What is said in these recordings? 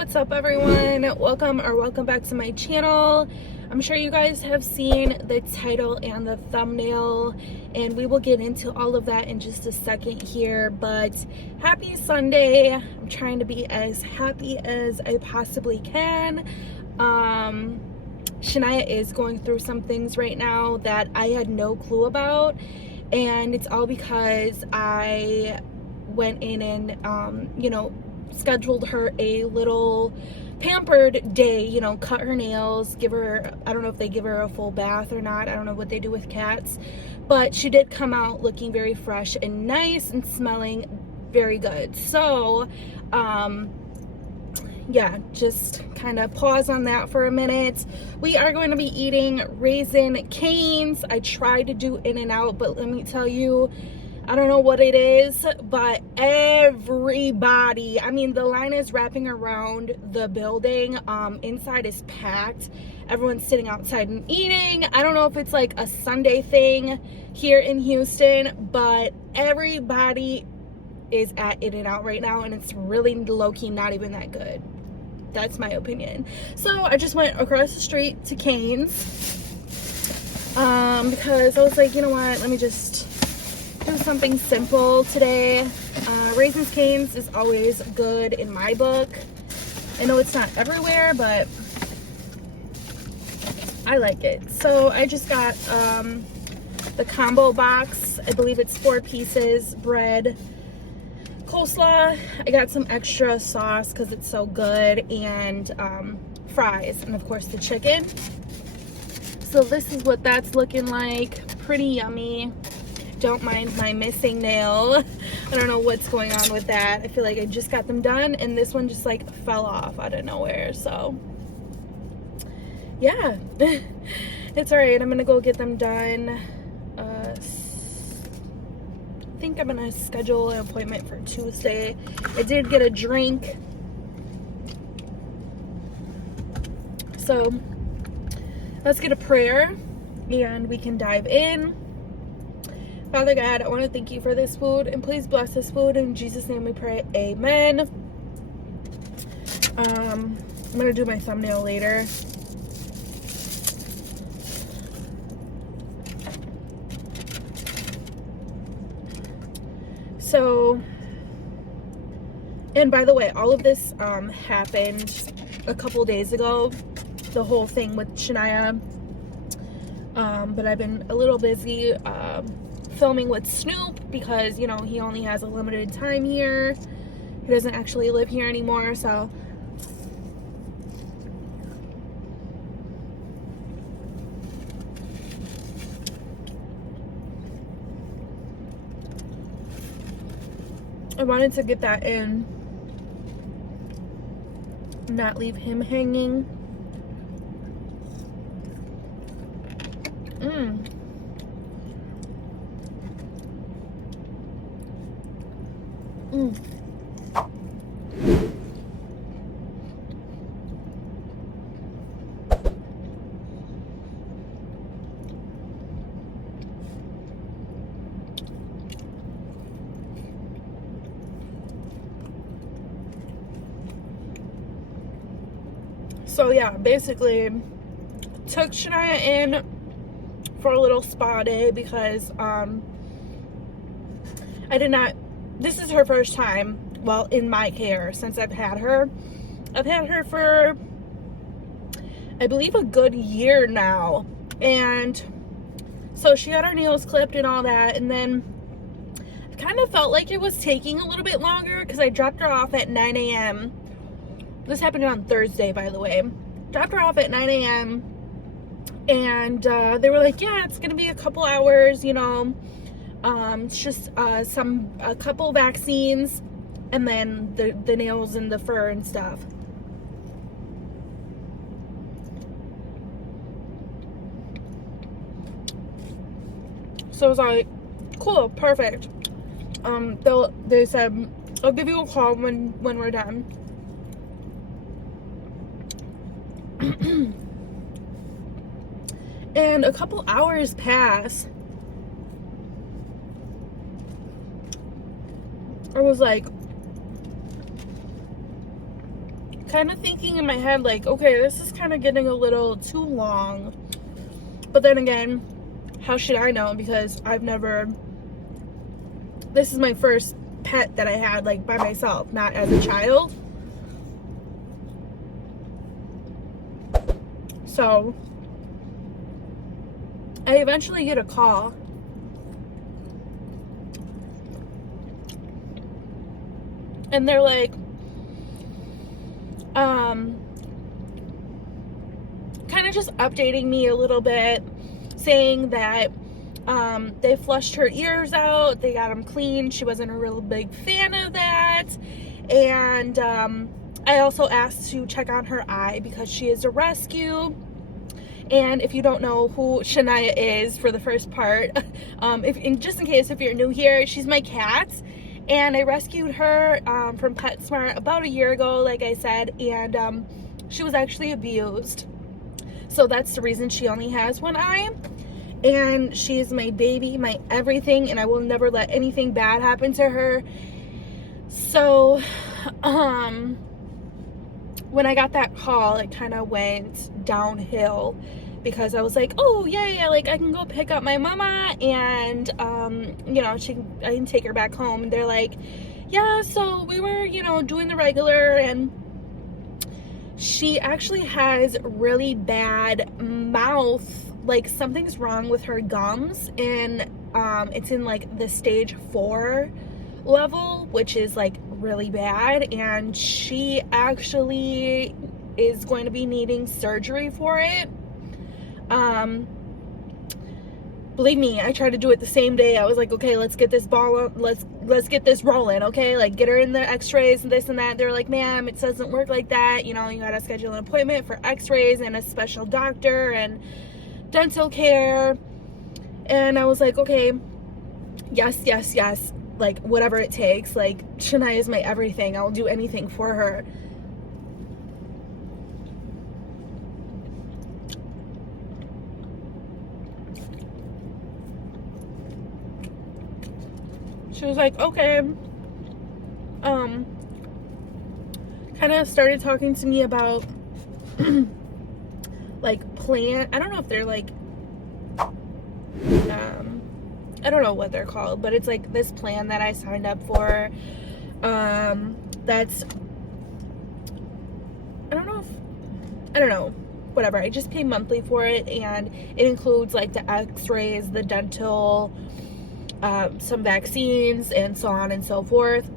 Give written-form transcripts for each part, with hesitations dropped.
what's up everyone? Welcome back to my channel. I'm sure you guys have seen the title and the thumbnail, and we will get into all of that in just a second here, but happy Sunday. I'm trying to be as happy as I possibly can. Shania is going through some things right now that I had no clue about, and it's all because I went in and scheduled her a little pampered day, cut her nails, give her, I don't know if they give her a full bath or not, I don't know what they do with cats, but she did come out looking very fresh and nice and smelling very good. So yeah, just kind of pause on that for a minute. We are going to be eating Raisin Canes. I tried to do In-N-Out, but let me tell you, I don't know what it is, but everybody, I mean, the line is wrapping around the building. Inside is packed. Everyone's sitting outside and eating. I don't know if it's like a Sunday thing here in Houston, but everybody is at In-N-Out right now, and it's really low-key not even that good. That's my opinion. So I just went across the street to Cane's because I was like, you know what, let me just do something simple today. Raisins Cane's is always good in my book. I know it's not everywhere, but I like it. So I just got the combo box. I believe it's 4 pieces, bread, coleslaw. I got some extra sauce because it's so good, and fries, and of course the chicken. So this is what that's looking like. Pretty yummy. Don't mind my missing nail. I don't know what's going on with that. I feel like I just got them done and this one just like fell off out of nowhere. So yeah, it's all right. I'm gonna go get them done. I think I'm gonna schedule an appointment for Tuesday. I did get a drink, so let's get a prayer and we can dive in. Father God, I want to thank you for this food, and please bless this food. In Jesus' name we pray, amen. I'm gonna do my thumbnail later. So, and by the way, all of this happened a couple days ago, the whole thing with Shania, but I've been a little busy filming with Snoop because, he only has a limited time here. He doesn't actually live here anymore, so I wanted to get that in, not leave him hanging. So yeah, basically took Shania in for a little spa day because this is her first time, well, in my care since I've had her. I've had her for, I believe, a good year now, and so she had her nails clipped and all that, and then I kind of felt like it was taking a little bit longer because I dropped her off at 9 a.m. This happened on Thursday, by the way. Dropped her off at 9 a.m. and they were like, yeah, it's gonna be a couple hours, it's just a couple vaccines and then the nails and the fur and stuff. So I was like, cool, perfect. They said, I'll give you a call when we're done. And a couple hours pass. I was like, kind of thinking in my head, like, okay, this is kind of getting a little too long. But then again, how should I know? Because this is my first pet that I had, like, by myself, not as a child. So I eventually get a call. And they're like, kind of just updating me a little bit, saying that they flushed her ears out, they got them clean. She wasn't a real big fan of that. And I also asked to check on her eye because she is a rescue. And if you don't know who Shania is, for the first part, just in case if you're new here, she's my cat. And I rescued her from PetSmart about a year ago, like I said, and she was actually abused. So that's the reason she only has one eye. And she's my baby, my everything, and I will never let anything bad happen to her. So, when I got that call, it kind of went downhill because I was like, oh, yeah, like, I can go pick up my mama and, you know, I can take her back home. And they're like, yeah, so we were, you know, doing the regular, and she actually has really bad mouth, like, something's wrong with her gums, and it's in, like, the stage 4 level, which is, like, really bad, and she actually is going to be needing surgery for it. Believe me, I tried to do it the same day. I was like, okay, let's get this let's get this rolling, okay? Like, get her in the x-rays and this and that. They're like, ma'am, it doesn't work like that. You know, you gotta schedule an appointment for x-rays and a special doctor and dental care. And I was like, okay, yes, like, whatever it takes. Like, Shania is my everything. I'll do anything for her. She was like, okay. Kind of started talking to me about like, I don't know if they're like, I don't know what they're called, but it's like this plan that I signed up for. That's, I don't know, whatever. I just pay monthly for it, and it includes like the x-rays, the dental, some vaccines, and so on and so forth.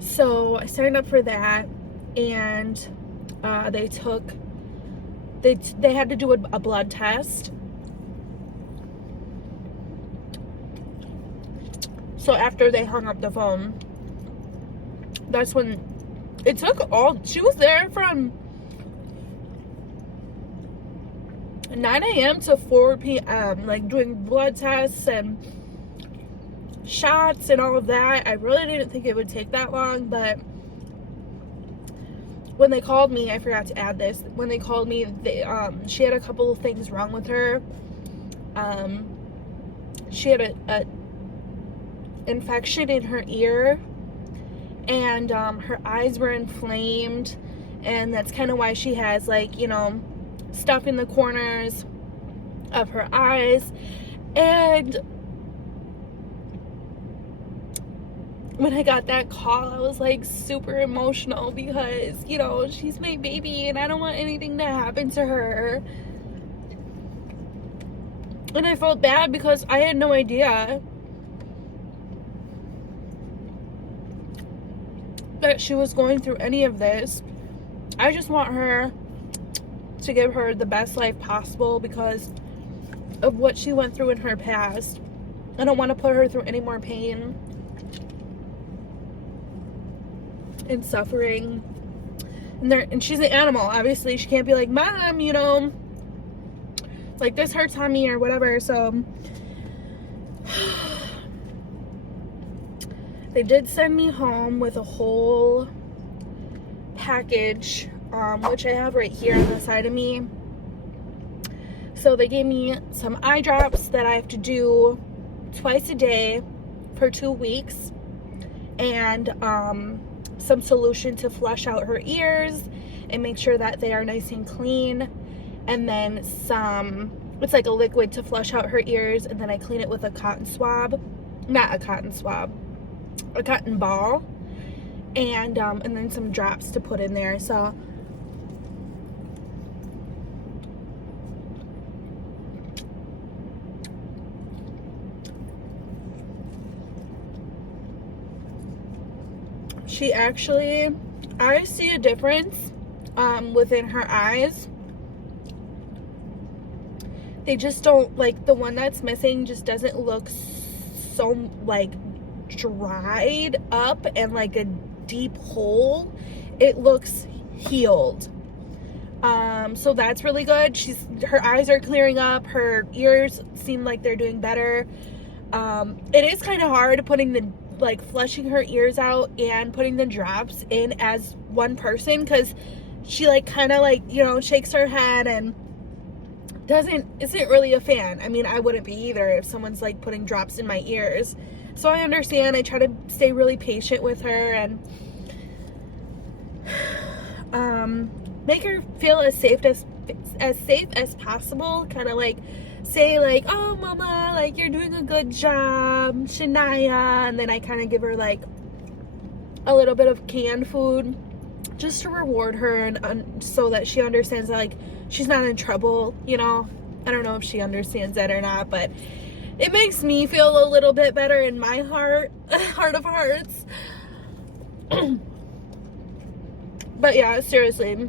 So I signed up for that, and they had to do a blood test. So after they hung up the phone, that's when it took she was there from 9 a.m. to 4 p.m. like, doing blood tests and shots and all of that. I really didn't think it would take that long, but when they called me, I forgot to add this. When they called me, she had a couple of things wrong with her. She had a infection in her ear, and her eyes were inflamed, and that's kind of why she has, like, you know, stuff in the corners of her eyes. And when I got that call, I was like super emotional because, you know, she's my baby and I don't want anything to happen to her. And I felt bad because I had no idea that she was going through any of this. I just want her to give her the best life possible because of what she went through in her past. I don't want to put her through any more pain and suffering. And she's an animal. Obviously, she can't be like, Mom, you know, like, this hurts on me or whatever. So they did send me home with a whole package, which I have right here on the side of me. So they gave me some eye drops that I have to do twice a day for 2 weeks, and some solution to flush out her ears and make sure that they are nice and clean. And then it's like a liquid to flush out her ears, and then I clean it with a cotton swab. Not a cotton swab, a cotton ball. And then some drops to put in there. So I see a difference within her eyes. They just don't, like, the one that's missing just doesn't look so, like, dried up and like a deep hole. It looks healed. So that's really good. Her eyes are clearing up. Her ears seem like they're doing better. It is kind of hard putting flushing her ears out and putting the drops in as one person, because she kind of shakes her head and isn't really a fan. I mean, I wouldn't be either if someone's putting drops in my ears. So I understand. I try to stay really patient with her and make her feel as safe as possible. Kind of say oh mama, you're doing a good job, Shania. And then I kind of give her a little bit of canned food just to reward her, and so that she understands that she's not in trouble. I don't know if she understands that or not, but it makes me feel a little bit better in my heart of hearts. But yeah, seriously,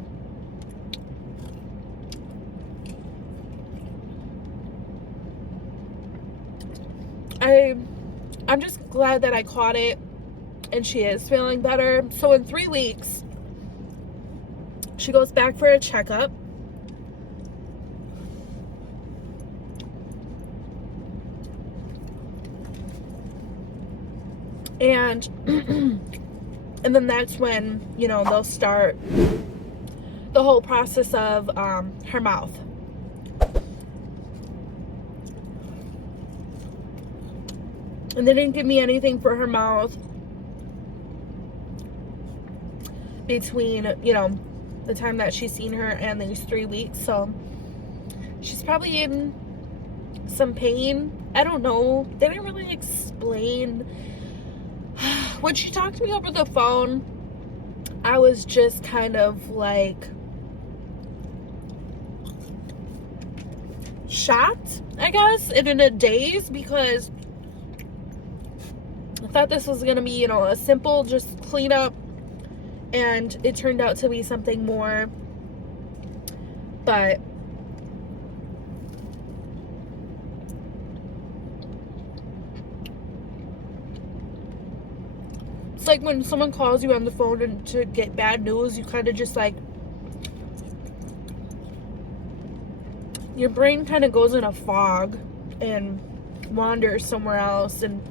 I'm just glad that I caught it and she is feeling better. So in 3 weeks, she goes back for a checkup. And and then that's when, they'll start the whole process of her mouth. And they didn't give me anything for her mouth between, the time that she's seen her and these 3 weeks. So she's probably in some pain. I don't know. They didn't really explain. When she talked to me over the phone, I was just kind of shocked, I guess, and in a daze, because I thought this was going to be, a simple just cleanup, and it turned out to be something more. But it's like when someone calls you on the phone and to get bad news, you kind of just your brain kind of goes in a fog and wanders somewhere else. And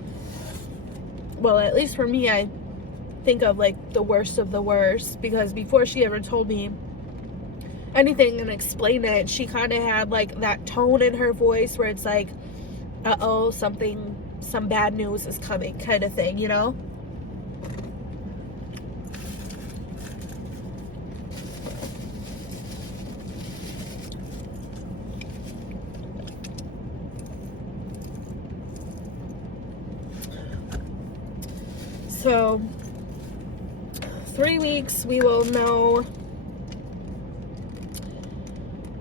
well, at least for me, I think of the worst of the worst, because before she ever told me anything and explained it, she kind of had that tone in her voice where it's uh-oh, some bad news is coming kind of thing, So 3 weeks, we will know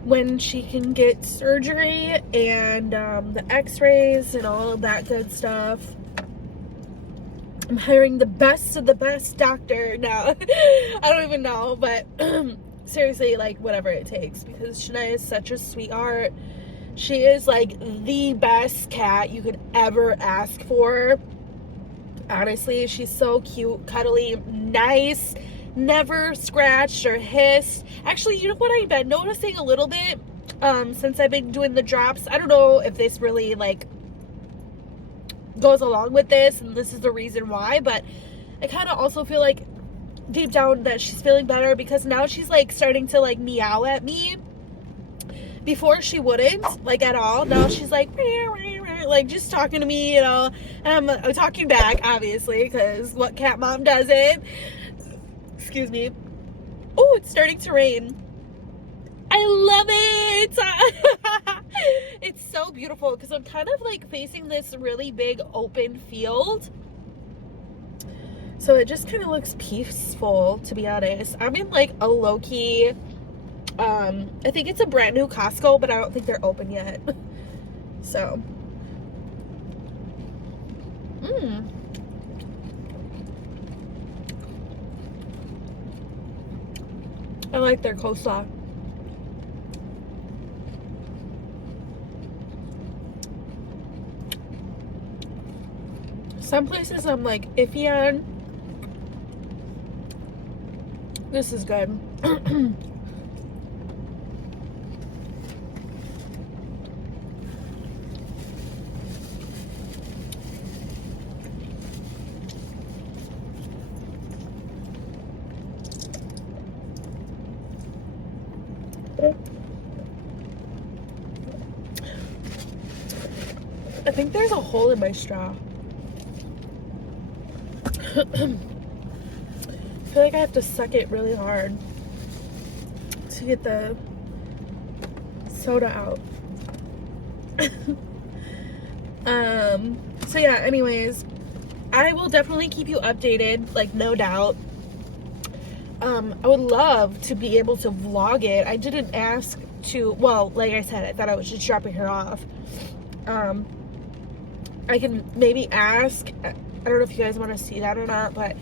when she can get surgery and the x-rays and all of that good stuff. I'm hiring the best of the best doctor now. I don't even know, but seriously, whatever it takes, because Shania is such a sweetheart. She is the best cat you could ever ask for. Honestly, she's so cute, cuddly, nice, never scratched or hissed. Actually, you know what I've been noticing a little bit since I've been doing the drops? I don't know if this really goes along with this and this is the reason why, but I kind of also feel deep down that she's feeling better, because now she's starting to meow at me. Before she wouldn't at all. Now she's just talking to me, and I'm talking back, obviously, because what cat mom doesn't? excuse me. Oh, it's starting to rain. I love it. It's so beautiful because I'm kind of like facing this really big open field. So it just kind of looks peaceful, to be honest. I'm in like a low-key, I think it's a brand new Costco, but I don't think they're open yet. So, I like their coleslaw. Some places I'm like iffy on. This is good. I think there's a hole in my straw. I feel like I have to suck it really hard to get the soda out. So yeah, anyways, I will definitely keep you updated, like, no doubt. I would love to be able to vlog it. I didn't ask to, well, like I said, I thought I was just dropping her off. I can maybe ask, I don't know if you guys want to see that or not, but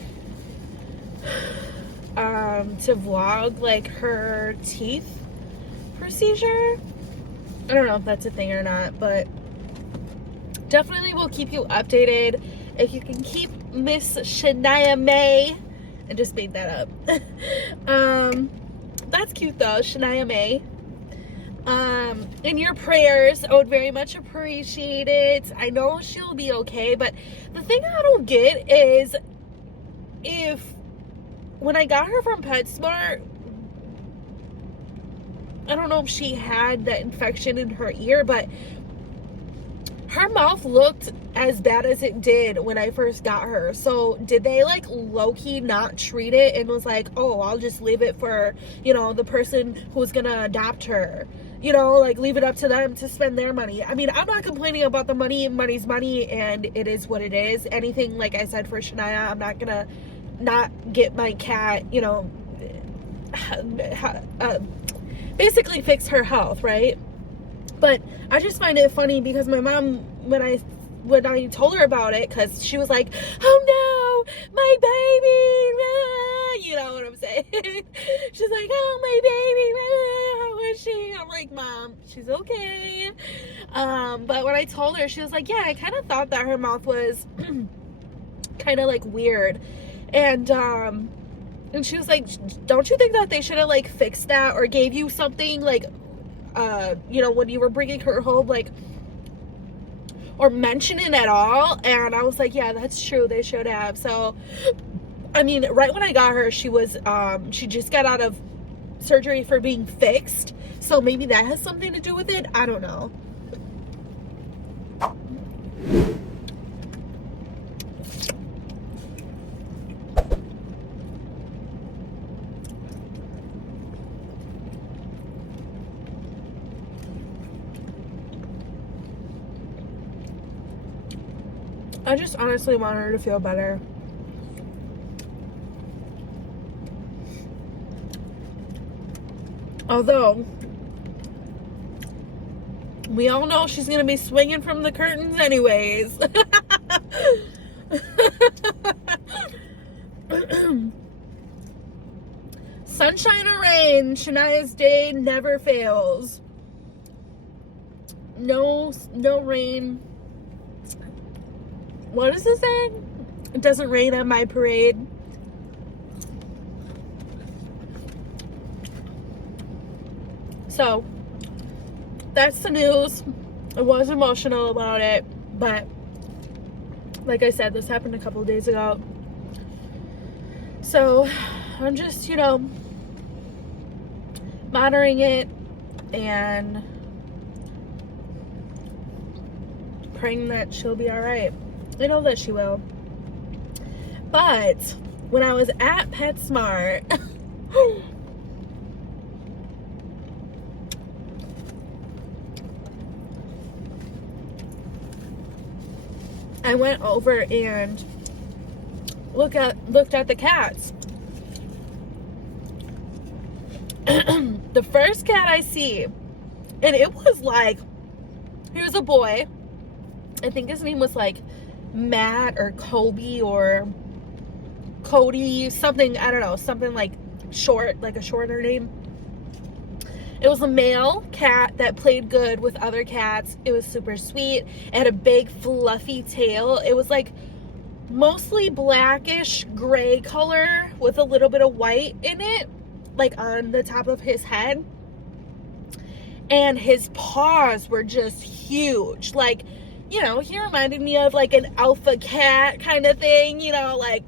to vlog like her teeth procedure. I don't know if that's a thing or not, but definitely will keep you updated. If you can keep Miss Shania May, I just made that up. That's cute though, Shania May. In your prayers, I would very much appreciate it. I know she'll be okay, but the thing I don't get is when I got her from PetSmart, I don't know if she had that infection in her ear, but her mouth looked as bad as it did when I first got her. So did they like low-key not treat it and was like, oh, I'll just leave it for, you know, the person who's gonna adopt her, you know, like leave it up to them to spend their money. I mean, I'm not complaining about the money. Money's money, and it is what it is. Anything, like I said, for Shania, I'm not gonna not get my cat, you know, basically fix her health, right? But I just find it funny because my mom, when I told her about it, because she was like, oh no, my baby, you know what I'm saying? She's like, oh, my baby, how is she? I'm like, Mom, she's okay. But when I told her, she was like, yeah, I kind of thought that her mouth was kind of like weird. And she was like, don't you think that they should have like fixed that or gave you something like, you know, when you were bringing her home, like, or mention it at all? And I was like, yeah, that's true, they should have. So, I mean, right when I got her, she was, she just got out of surgery for being fixed, so maybe that has something to do with it. I don't know. I just honestly want her to feel better. Although, we all know she's going to be swinging from the curtains anyways. Sunshine or rain, Shania's day never fails. No rain. What is this saying? It doesn't rain on my parade. So, that's the news. I was emotional about it, but like I said, this happened a couple of days ago. So, I'm just, you know, monitoring it and praying that she'll be all right. I know that she will. But when I was at PetSmart, I went over and looked at the cats. The first cat I see, and it was like, he was a boy. I think his name was like Matt or Kobe or Cody, something, I don't know, something like short, like a shorter name. It was a male cat that played good with other cats. It was super sweet. It had a big fluffy tail. It was like mostly blackish gray color with a little bit of white in it, like on the top of his head. And his paws were just huge. Like, you know, he reminded me of like an alpha cat kind of thing, you know, like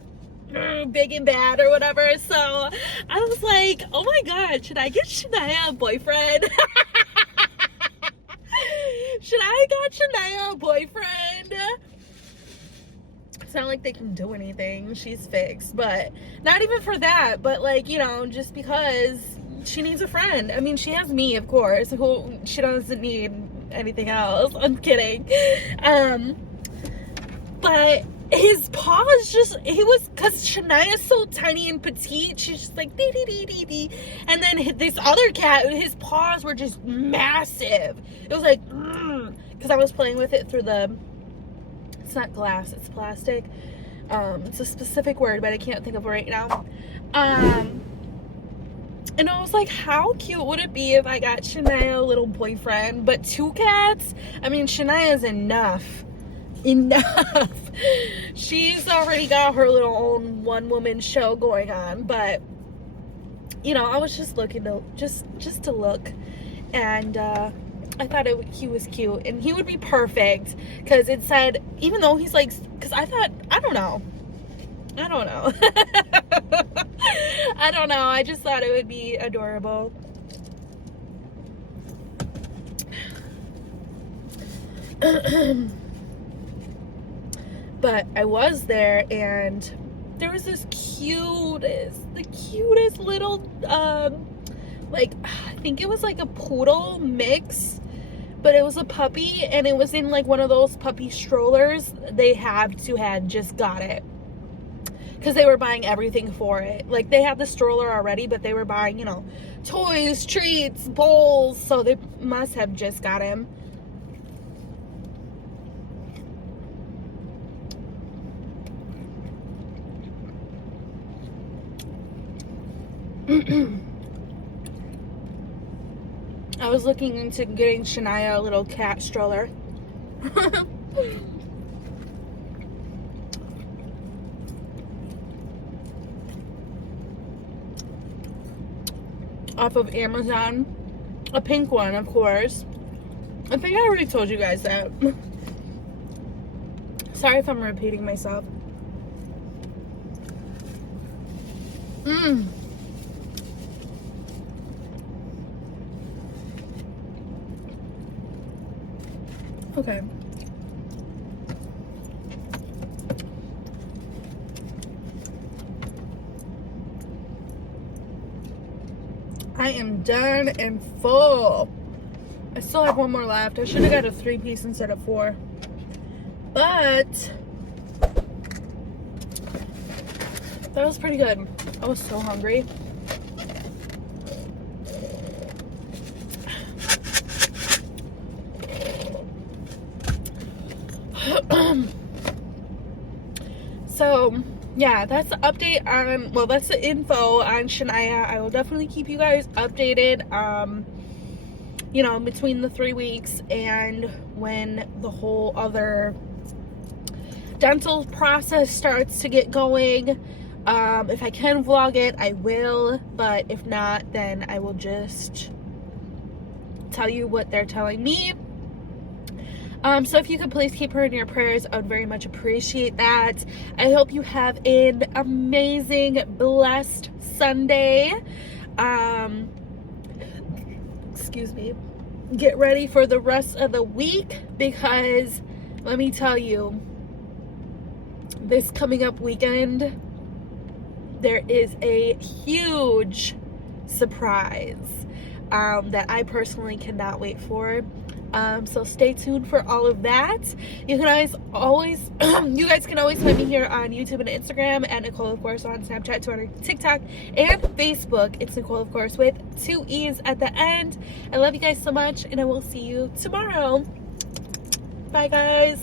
big and bad or whatever. So I was like, oh my god, should I get Shania a boyfriend? Should I got Shania a boyfriend? It's not like they can do anything. She's fixed. But not even for that, but like, you know, just because she needs a friend. I mean, she has me, of course. Who, she doesn't need anything else. I'm kidding. But his paws just, he was, because Shania's so tiny and petite, she's just like dee dee dee dee dee. And then this other cat, his paws were just massive. It was like, because I was playing with it through the, it's not glass, it's plastic. It's a specific word, but I can't think of it right now. And I was like, how cute would it be if I got Shania a little boyfriend? But 2 cats? I mean, Shania's enough. Enough. She's already got her little own one-woman show going on. But, you know, I was just looking to, just to look. And, I thought he was cute. And he would be perfect. Because it said, even though he's like, because I thought, I don't know. I don't know. I just thought it would be adorable. But I was there and there was this the cutest little, like, I think it was like a poodle mix, but it was a puppy and it was in like one of those puppy strollers. They had just got it. Because they were buying everything for it. Like, they had the stroller already, but they were buying, you know, toys, treats, bowls. So they must have just got him. I was looking into getting Shania a little cat stroller. Off of Amazon. A pink one, of course. I think I already told you guys that. Sorry if I'm repeating myself. Okay. I am done and full. I still have one more left. I should have got a 3-piece instead of 4. But that was pretty good. I was so hungry. So yeah, that's the update on, well, that's the info on Shania. I will definitely keep you guys updated, you know, between the 3 weeks and when the whole other dental process starts to get going. If I can vlog it, I will, but if not, then I will just tell you what they're telling me. So if you could please keep her in your prayers, I would very much appreciate that. I hope you have an amazing, blessed Sunday. Excuse me. Get ready for the rest of the week because let me tell you, this coming up weekend there is a huge surprise that I personally cannot wait for. So stay tuned for all of that. You can always you guys can always find me here on YouTube and Instagram, and Nicole, of course, on Snapchat, Twitter, TikTok, and Facebook. It's Nicole, of course, with 2 E's at the end. I love you guys so much, and I will see you tomorrow. Bye, guys.